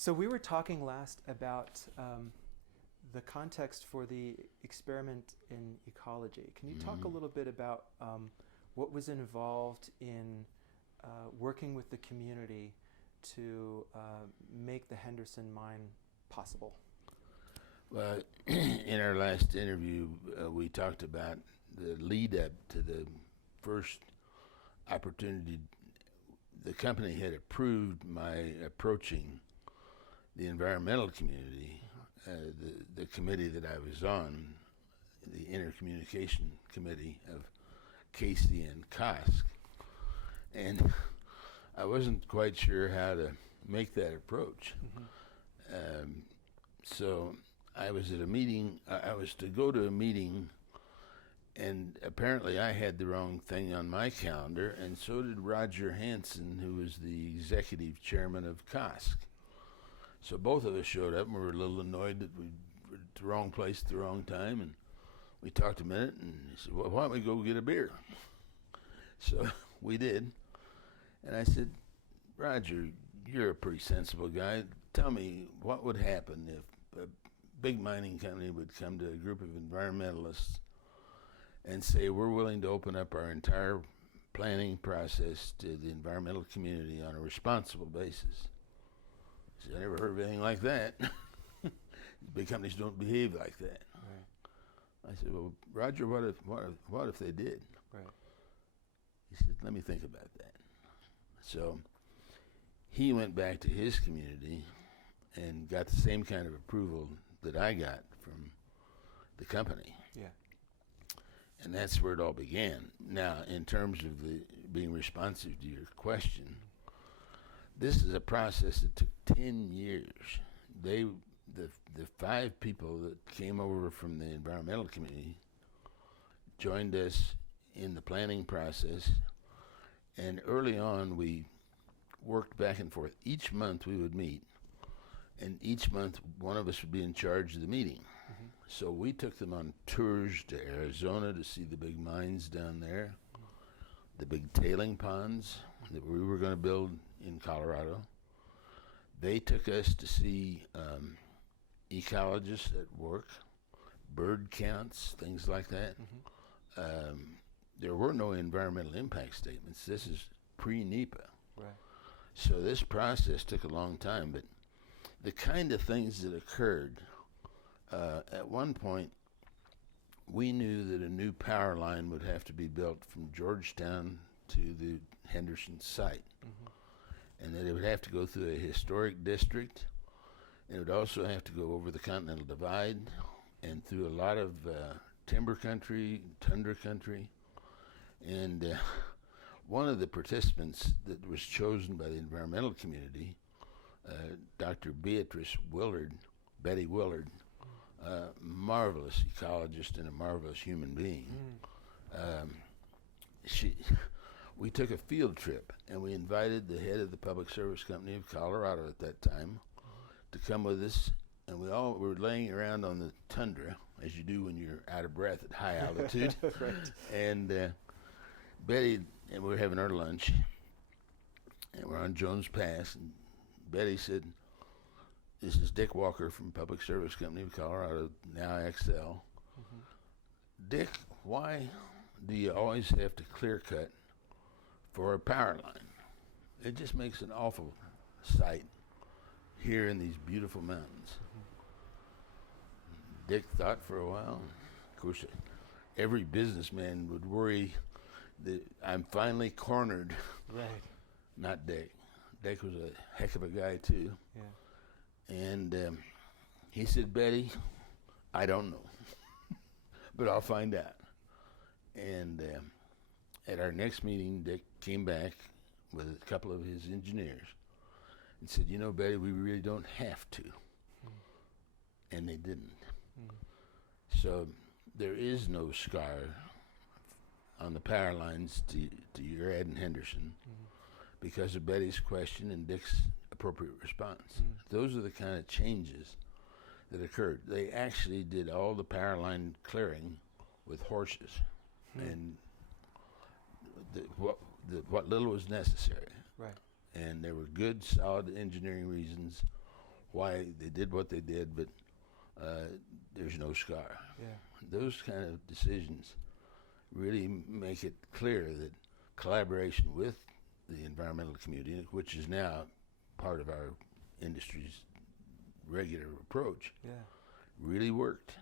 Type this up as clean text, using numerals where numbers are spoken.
So we were talking last about the context for the experiment in ecology. Can you talk a little bit about what was involved in working with the community to make the Henderson mine possible? Well, in our last interview, we talked about the lead up to the first opportunity. The company had approved my approaching the environmental community, the committee that I was on, the intercommunication committee of Casey and Kosk. And I wasn't quite sure how to make that approach. So I was at a meeting, I was to go to a meeting, and apparently I had the wrong thing on my calendar, and so did Roger Hansen, who was the executive chairman of Kosk. So both of us showed up, and we were a little annoyed that we were at the wrong place at the wrong time, and we talked a minute, and he said, well, why don't we go get a beer? So we did, and I said, Roger, you're a pretty sensible guy. Tell me what would happen if a big mining company would come to a group of environmentalists and say, we're willing to open up our entire planning process to the environmental community on a responsible basis. I said, I never heard of anything like that. Big companies don't behave like that. Right. I said, well, Roger, what if they did? Right. He said, let me think about that. So he went back to his community and got the same kind of approval that I got from the company. Yeah. And that's where it all began. Now, in terms of the being responsive to your question, this is a process that took 10 years. The five people that came over from the environmental community joined us in the planning process, and early on we worked back and forth. Each month we would meet, and each month one of us would be in charge of the meeting. Mm-hmm. So we took them on tours to Arizona to see the big mines down there, the big tailing ponds that we were going to build in Colorado. They took us to see ecologists at work, bird counts, things like that. Mm-hmm. There were no environmental impact statements. This is pre-NEPA. Right. So this process took a long time, but the kind of things that occurred, at one point, we knew that a new power line would have to be built from Georgetown to the Henderson site, and that it would have to go through a historic district, and it would also have to go over the Continental Divide and through a lot of timber country, tundra country. And one of the participants that was chosen by the environmental community, Dr. Betty Willard, marvelous ecologist and a marvelous human being. We took a field trip, and we invited the head of the Public Service Company of Colorado at that time to come with us, and we all were laying around on the tundra, as you do when you're out of breath at high altitude. Right. And Betty, and we were having our lunch, and we're on Jones Pass, and Betty said, this is Dick Walker from Public Service Company of Colorado, now XL. Mm-hmm. Dick, why do you always have to clear cut for a power line? It just makes an awful sight here in these beautiful mountains. Mm-hmm. Dick thought for a while. Of course, every businessman would worry that I'm finally cornered. Right. Not Dick. Dick was a heck of a guy too. Yeah. And he said, Betty, I don't know, but I'll find out. And at our next meeting, Dick came back with a couple of his engineers and said, you know, Betty, we really don't have to. And they didn't. So there is no scar on the power lines to Urad and Henderson because of Betty's question and Dick's appropriate response. Those are the kind of changes that occurred. They actually did all the power line clearing with horses and what little was necessary. Right. And there were good, solid engineering reasons why they did what they did, but there's no scar. Yeah. Those kind of decisions really make it clear that collaboration with the environmental community, which is now part of our industry's regular approach, Yeah. really worked.